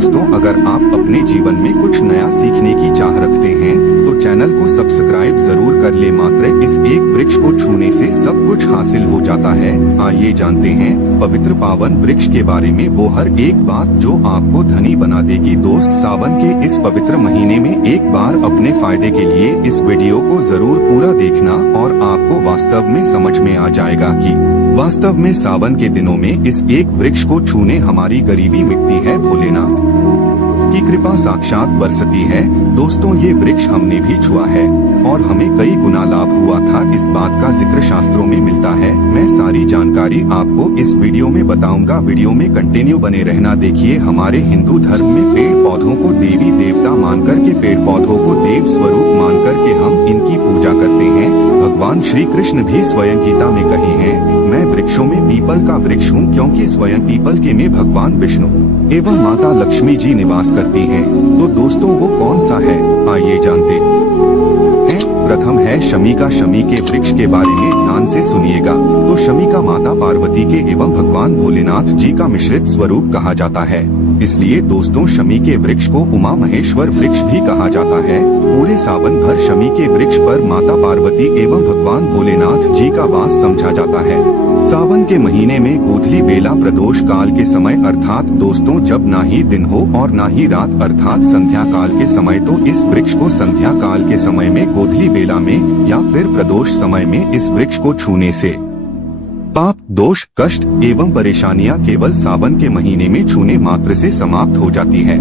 दोस्तों, अगर आप अपने जीवन में कुछ नया सीखने की चाह रखते हैं तो चैनल को सब्सक्राइब जरूर कर ले। मात्र इस एक वृक्ष को छूने से सब कुछ हासिल हो जाता है। आइए जानते हैं पवित्र पावन वृक्ष के बारे में वो हर एक बात जो आपको धनी बना देगी। दोस्त, सावन के इस पवित्र महीने में एक बार अपने फायदे के लिए इस वीडियो को जरूर पूरा देखना और आपको वास्तव में समझ में आ जाएगा कि वास्तव में सावन के दिनों में इस एक वृक्ष को छूने हमारी गरीबी मिटती है, भोलेनाथ की कृपा साक्षात बरसती है। दोस्तों, ये वृक्ष हमने भी छुआ है और हमें कई गुना लाभ हुआ था। इस बात का जिक्र शास्त्रों में मिलता है। मैं सारी जानकारी आपको इस वीडियो में बताऊंगा। वीडियो में कंटिन्यू बने रहना। देखिए, हमारे हिंदू धर्म में पेड़ पौधों को देवी देवता मानकर के, पेड़ पौधों को देव स्वरूप मानकर के हम इनकी पूजा करते हैं। भगवान श्री कृष्ण भी स्वयं गीता में कहे हैं, मैं वृक्षों में पीपल का वृक्ष हूँ, क्योंकि स्वयं पीपल के में भगवान विष्णु एवं माता लक्ष्मी जी निवास करती हैं। तो दोस्तों, वो कौन सा है, आइए जानते हैं। प्रथम है शमीका। शमी के वृक्ष के बारे में ध्यान से सुनिएगा। तो शमीका माता पार्वती के एवं भगवान भोलेनाथ जी का मिश्रित स्वरूप कहा जाता है। इसलिए दोस्तों, शमी के वृक्ष को उमा महेश्वर वृक्ष भी कहा जाता है। पूरे सावन भर शमी के वृक्ष पर माता पार्वती एवं भगवान भोलेनाथ जी का वास समझा जाता है। सावन के महीने में गोधली बेला प्रदोष काल के समय अर्थात दोस्तों जब ना ही दिन हो और ना ही रात अर्थात संध्या काल के समय, तो इस वृक्ष को संध्या काल के समय में गोधली बेला में या फिर प्रदोष समय में इस वृक्ष को छूने से पाप, दोष, कष्ट एवं परेशानियां केवल सावन के महीने में छूने मात्र से समाप्त हो जाती है।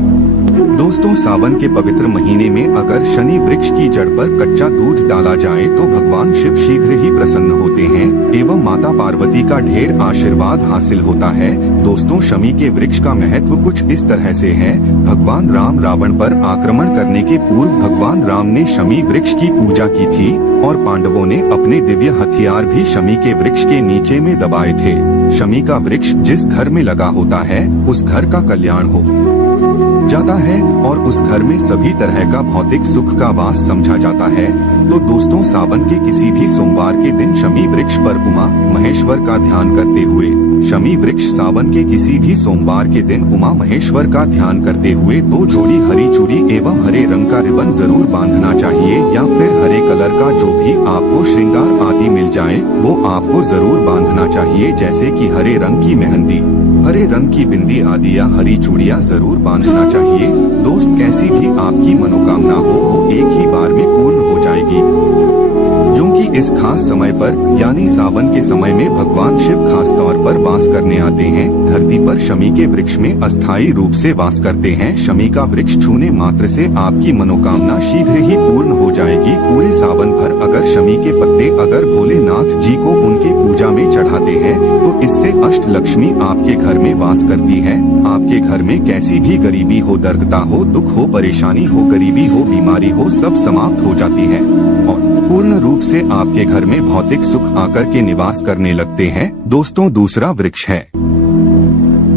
दोस्तों, सावन के पवित्र महीने में अगर शनि वृक्ष की जड़ पर कच्चा दूध डाला जाए तो भगवान शिव शीघ्र ही प्रसन्न होते हैं एवं माता पार्वती का ढेर आशीर्वाद हासिल होता है। दोस्तों, शमी के वृक्ष का महत्व कुछ इस तरह से है। भगवान राम रावण पर आक्रमण करने के पूर्व भगवान राम ने शमी वृक्ष की पूजा की थी और पांडवों ने अपने दिव्य हथियार भी शमी के वृक्ष के नीचे में दबाए थे। शमी का वृक्ष जिस घर में लगा होता है उस घर का कल्याण हो जाता है और उस घर में सभी तरह का भौतिक सुख का वास समझा जाता है। तो दोस्तों, सावन के किसी भी सोमवार के दिन शमी वृक्ष पर उमा महेश्वर का ध्यान करते हुए, शमी वृक्ष सावन के किसी भी सोमवार के दिन उमा महेश्वर का ध्यान करते हुए 2 जोड़ी हरी चूड़ी एवं हरे रंग का रिबन जरूर बांधना चाहिए या फिर हरे कलर का जो भी आपको श्रृंगार आदि मिल जाए वो आपको जरूर बांधना चाहिए, जैसे कि हरे रंग की मेहंदी, हरे रंग की बिंदी आदि या हरी चूड़ियां जरूर बांधना चाहिए। दोस्त, कैसी भी आपकी मनोकामना हो वो एक ही बार में पूर्ण हो जाएगी, क्योंकि इस खास समय पर यानी सावन के समय में भगवान शिव खास तौर पर वास करने आते हैं। धरती पर शमी के वृक्ष में अस्थायी रूप से वास करते हैं। शमी का वृक्ष छूने मात्र से आपकी मनोकामना शीघ्र ही पूर्ण हो जाएगी। पूरे सावन भर अगर शमी के पत्ते अगर भोलेनाथ जी को उनके पूजा में चढ़ाते हैं तो इससे अष्ट लक्ष्मी आपके घर में वास करती है। आपके घर में कैसी भी गरीबी हो, दर्दता हो, दुख हो, परेशानी हो, गरीबी हो, बीमारी हो, सब समाप्त हो जाती है और पूर्ण रूप से आपके घर में भौतिक सुख आकर के निवास करने लगते हैं। दोस्तों, दूसरा वृक्ष है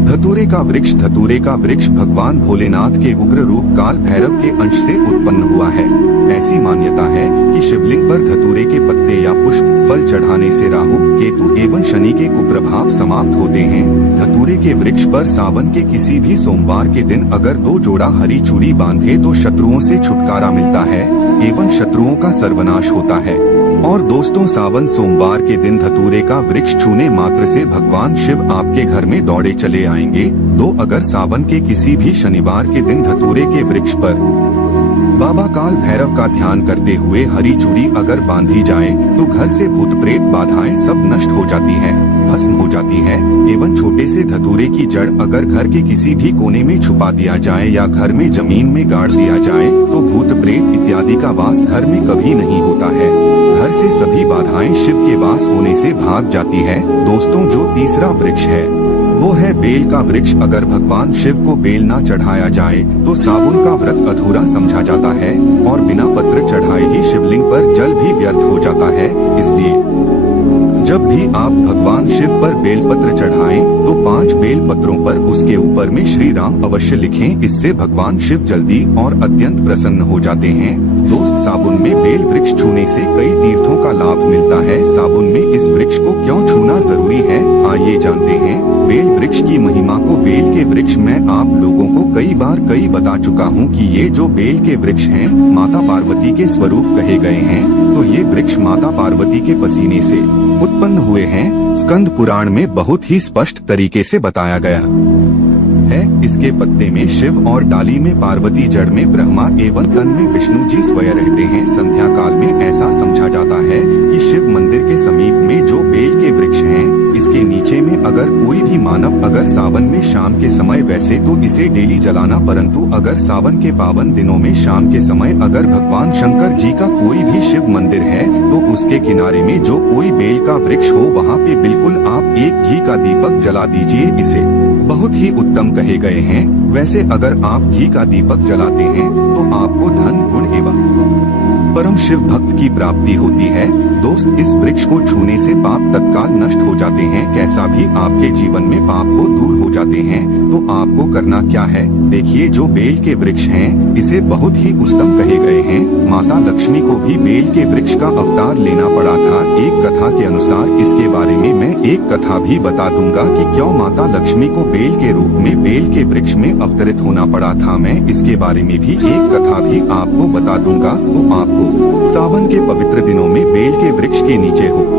धतूरे का वृक्ष। धतूरे का वृक्ष भगवान भोलेनाथ के उग्र रूप काल भैरव के अंश से उत्पन्न हुआ है। ऐसी मान्यता है कि शिवलिंग पर धतूरे के पत्ते या पुष्प फल चढ़ाने से राहु, केतु एवं शनि के कुप्रभाव समाप्त होते हैं। धतूरे के वृक्ष पर सावन के किसी भी सोमवार के दिन अगर 2 जोड़ा हरी चूड़ी बांधे तो शत्रुओं से छुटकारा मिलता है एवं शत्रुओं का सर्वनाश होता है। और दोस्तों, सावन सोमवार के दिन धतूरे का वृक्ष छूने मात्र से भगवान शिव आपके घर में दौड़े चले आएंगे। तो अगर सावन के किसी भी शनिवार के दिन धतूरे के वृक्ष पर बाबा काल भैरव का ध्यान करते हुए हरी चूड़ी अगर बांधी जाए तो घर से भूत प्रेत बाधाएं सब नष्ट हो जाती है, भस्म हो जाती है। एवं छोटे से धतूरे की जड़ अगर घर के किसी भी कोने में छुपा दिया जाए या घर में जमीन में गाड़ दिया जाए तो भूत प्रेत इत्यादि का वास घर में कभी नहीं होता है। घर से सभी बाधाएं शिव के वास होने से भाग जाती है। दोस्तों, जो तीसरा वृक्ष है वो है बेल का वृक्ष। अगर भगवान शिव को बेल ना चढ़ाया जाए तो साबुन का व्रत अधूरा समझा जाता है और बिना पत्र चढ़ाए ही शिवलिंग पर जल भी व्यर्थ हो जाता है। इसलिए जब भी आप भगवान शिव पर बेलपत्र चढ़ाएं तो 5 बेल पत्रों पर उसके ऊपर में श्री राम अवश्य लिखें। इससे भगवान शिव जल्दी और अत्यंत प्रसन्न हो जाते हैं। दोस्त, साबुन में बेल वृक्ष छूने से कई तीर्थों का लाभ मिलता है। साबुन में इस वृक्ष को क्यों छूना जरूरी है, आइए जानते हैं। बेल वृक्ष की महिमा को बेल के वृक्ष में आप लोगों को कई बार बार कई बता चुका हूँ कि ये जो बेल के वृक्ष हैं माता पार्वती के स्वरूप कहे गए हैं, तो ये वृक्ष माता पार्वती के पसीने से उत्पन्न हुए हैं। स्कंद पुराण में बहुत ही स्पष्ट तरीके से बताया गया है। इसके पत्ते में शिव और डाली में पार्वती, जड़ में ब्रह्मा एवं तन में विष्णु जी स्वयं रहते हैं। संध्या काल में ऐसा समझा जाता है कि शिव मंदिर के समीप में जो बेल के वृक्ष हैं, इसके नीचे में अगर कोई भी मानव अगर सावन में शाम के समय, वैसे तो इसे डेली जलाना, परंतु अगर सावन के पावन दिनों में शाम के समय अगर भगवान शंकर जी का कोई भी शिव मंदिर है तो उसके किनारे में जो कोई बेल का वृक्ष हो, वहाँ पे बिल्कुल आप एक घी का दीपक जला दीजिए। इसे बहुत ही उत्तम कहे गए हैं। वैसे अगर आप घी का दीपक जलाते हैं तो आपको धन, गुण एवं परम शिव भक्त की प्राप्ति होती है। दोस्त, इस वृक्ष को छूने से पाप तत्काल नष्ट हो जाते हैं। कैसा भी आपके जीवन में पाप हो दूर हो जाते हैं। तो आपको करना क्या है, देखिए जो बेल के वृक्ष हैं इसे बहुत ही उत्तम कहे गए हैं। माता लक्ष्मी को भी बेल के वृक्ष का अवतार लेना पड़ा था। एक कथा के अनुसार इसके बारे में मैं एक कथा भी बता दूंगा कि क्यों माता लक्ष्मी को बेल के रूप में बेल के वृक्ष में अवतरित होना पड़ा था। मैं इसके बारे में भी एक कथा भी आपको बता दूंगा। तो आपको सावन के पवित्र दिनों में बेल के वृक्ष के नीचे हो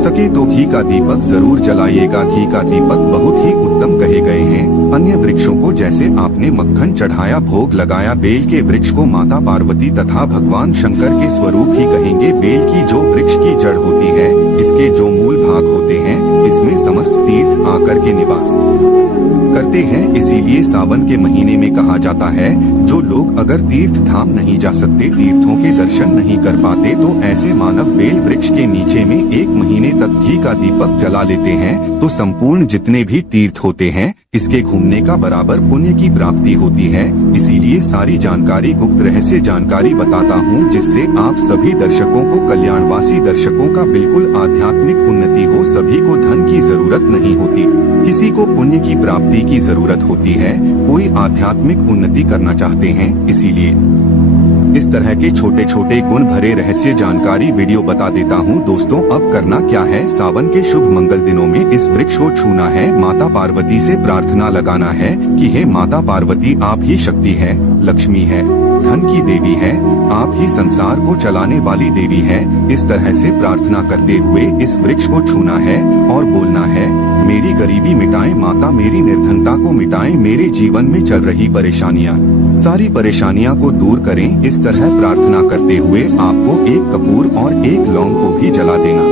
सके तो घी का दीपक जरूर जलाइएगा। घी का दीपक बहुत ही उत्तम कहे गए हैं। अन्य वृक्षों को जैसे आपने मक्खन चढ़ाया, भोग लगाया, बेल के वृक्ष को माता पार्वती तथा भगवान शंकर के स्वरूप ही कहेंगे। बेल की जो वृक्ष की जड़ होती है, इसके जो मूल भाग होते हैं, इसमें समस्त तीर्थ आकर के निवास करते हैं। इसीलिए सावन के महीने में कहा जाता है, जो लोग अगर तीर्थ धाम नहीं जा सकते, तीर्थों के दर्शन नहीं कर पाते, तो ऐसे मानव बेल वृक्ष के नीचे में 1 महीने तक घी का दीपक जला लेते हैं तो संपूर्ण जितने भी तीर्थ होते हैं, इसके घूमने का बराबर पुण्य की प्राप्ति होती है। इसीलिए सारी जानकारी, गुप्त रहस्य जानकारी बताता हूँ, जिससे आप सभी दर्शकों को, कल्याणवासी दर्शकों का बिल्कुल आध्यात्मिक उन्नति हो। सभी को धन की जरूरत नहीं होती, किसी को पुण्य की प्राप्ति की जरूरत होती है। कोई आध्यात्मिक उन्नति करना चाहते हैं, इसीलिए इस तरह के छोटे छोटे गुण भरे रहस्य जानकारी वीडियो बता देता हूँ। दोस्तों, अब करना क्या है, सावन के शुभ मंगल दिनों में इस वृक्ष को छूना है। माता पार्वती से प्रार्थना लगाना है कि हे माता पार्वती, आप ही शक्ति है, लक्ष्मी है, धन की देवी है, आप ही संसार को चलाने वाली देवी है। इस तरह से प्रार्थना करते हुए इस वृक्ष को छूना है और बोलना है, मेरी गरीबी मिटाएं माता, मेरी निर्धनता को मिटाएं, मेरे जीवन में चल रही परेशानियां, सारी परेशानियां को दूर करें। इस तरह प्रार्थना करते हुए आपको 1 कपूर और 1 लौंग को भी जला देना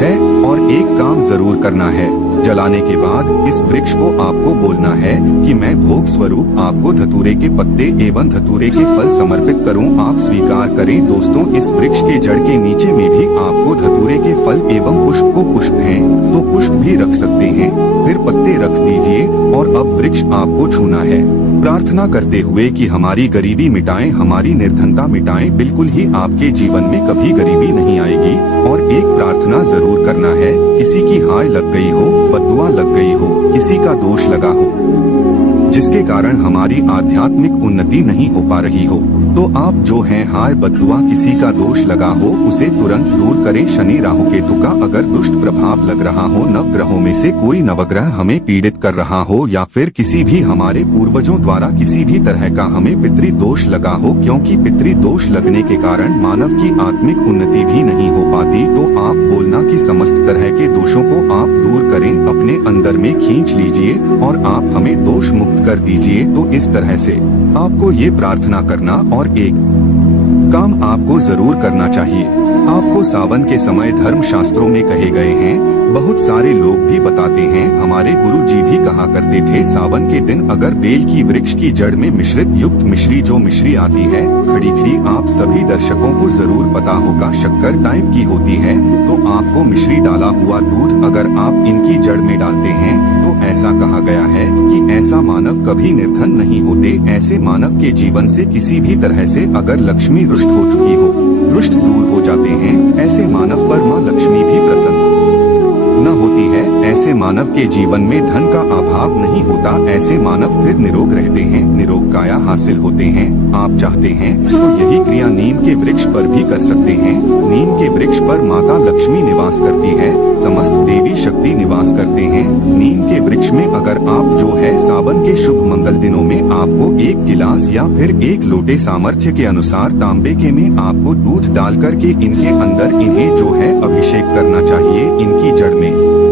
है और एक काम जरूर करना है। जलाने के बाद इस वृक्ष को आपको बोलना है कि मैं भोग स्वरूप आपको धतूरे के पत्ते एवं धतूरे के फल समर्पित करूं, आप स्वीकार करें। दोस्तों, इस वृक्ष के जड़ के नीचे में भी आपको धतूरे के फल एवं पुष्प को, पुष्प हैं तो पुष्प भी रख सकते हैं, फिर पत्ते रख दीजिए और अब वृक्ष आपको छूना है, प्रार्थना करते हुए कि हमारी गरीबी मिटाएं, हमारी निर्धनता मिटाएं, बिल्कुल ही आपके जीवन में कभी गरीबी नहीं आएगी। और एक प्रार्थना जरूर करना है, किसी की हाय लग गई हो, बद्दुआ लग गई हो, किसी का दोष लगा हो, जिसके कारण हमारी आध्यात्मिक उन्नति नहीं हो पा रही हो, तो आप जो हैं हाय बद्दुआ किसी का दोष लगा हो, उसे तुरंत दूर करें। शनि राहु केतु का अगर दुष्ट प्रभाव लग रहा हो, नवग्रहों में से कोई नवग्रह हमें पीड़ित कर रहा हो, या फिर किसी भी हमारे पूर्वजों द्वारा किसी भी तरह का हमें पितृ दोष लगा हो, क्योंकि पितृ दोष लगने के कारण मानव की आत्मिक उन्नति भी नहीं हो पाती, तो आप बोलना कि समस्त तरह के दोषों को आप दूर करें, अपने अंदर में खींच लीजिए और आप हमें दोष मुक्त कर दीजिए। तो इस तरह से आपको ये प्रार्थना करना और एक काम आपको जरूर करना चाहिए। आपको सावन के समय धर्म शास्त्रों में कहे गए हैं, बहुत सारे लोग भी बताते हैं, हमारे गुरु जी भी कहा करते थे, सावन के दिन अगर बेल की वृक्ष की जड़ में मिश्रित युक्त मिश्री, जो मिश्री आती है खड़ी खड़ी, आप सभी दर्शकों को जरूर पता होगा शक्कर टाइप की होती है, तो आपको मिश्री डाला हुआ दूध अगर आप इनकी जड़ में डालते हैं तो ऐसा कहा गया है कि ऐसा मानव कभी निर्धन नहीं होते। ऐसे मानव के जीवन से किसी भी तरह से अगर लक्ष्मी रुष्ट हो चुकी हो, रुष्ट दूर हो जाते हैं। ऐसे मानव पर माँ लक्ष्मी भी प्रसन्न न होती है, ऐसे मानव के जीवन में धन का अभाव नहीं होता। ऐसे मानव फिर निरोग रहते हैं, निरोग काया हासिल होते हैं। आप चाहते हैं तो यही क्रिया नीम के वृक्ष पर भी कर सकते हैं। नीम के वृक्ष पर माता लक्ष्मी निवास करती है, समस्त देवी शक्ति निवास करते हैं। नीम के वृक्ष में अगर आप जो है सावन के शुभ मंगल दिनों में आपको 1 गिलास या फिर 1 लोटे सामर्थ्य के अनुसार तांबे के में आपको दूध डाल करके इनके अंदर इन्हें जो है अभिषेक करना चाहिए। इनकी जड़ में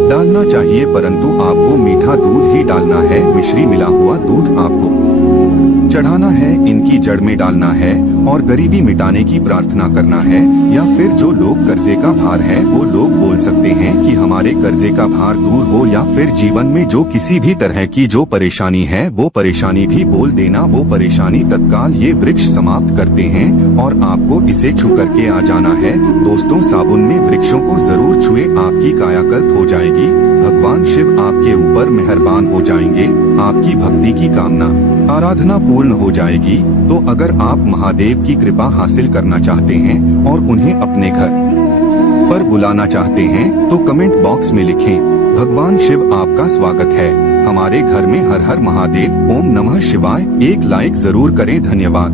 डालना चाहिए, परंतु आपको मीठा दूध ही डालना है। मिश्री मिला हुआ दूध आपको चढ़ाना है, इनकी जड़ में डालना है और गरीबी मिटाने की प्रार्थना करना है। या फिर जो लोग कर्जे का भार है वो लोग बोल सकते हैं कि हमारे कर्जे का भार दूर हो, या फिर जीवन में जो किसी भी तरह की जो परेशानी है वो परेशानी भी बोल देना। वो परेशानी तत्काल ये वृक्ष समाप्त करते हैं और आपको इसे छू करके आ जाना है। दोस्तों, साबुन में वृक्षों को जरूर छुए, आपकी कायाकल्प हो जाएगी। भगवान शिव आपके ऊपर मेहरबान हो जाएंगे, आपकी भक्ति की कामना आराधना पूर्ण हो जाएगी। तो अगर आप महादेव की कृपा हासिल करना चाहते हैं और उन्हें अपने घर पर बुलाना चाहते हैं तो कमेंट बॉक्स में लिखें, भगवान शिव आपका स्वागत है हमारे घर में। हर हर महादेव, ओम नमः शिवाय। एक लाइक जरूर करें। धन्यवाद।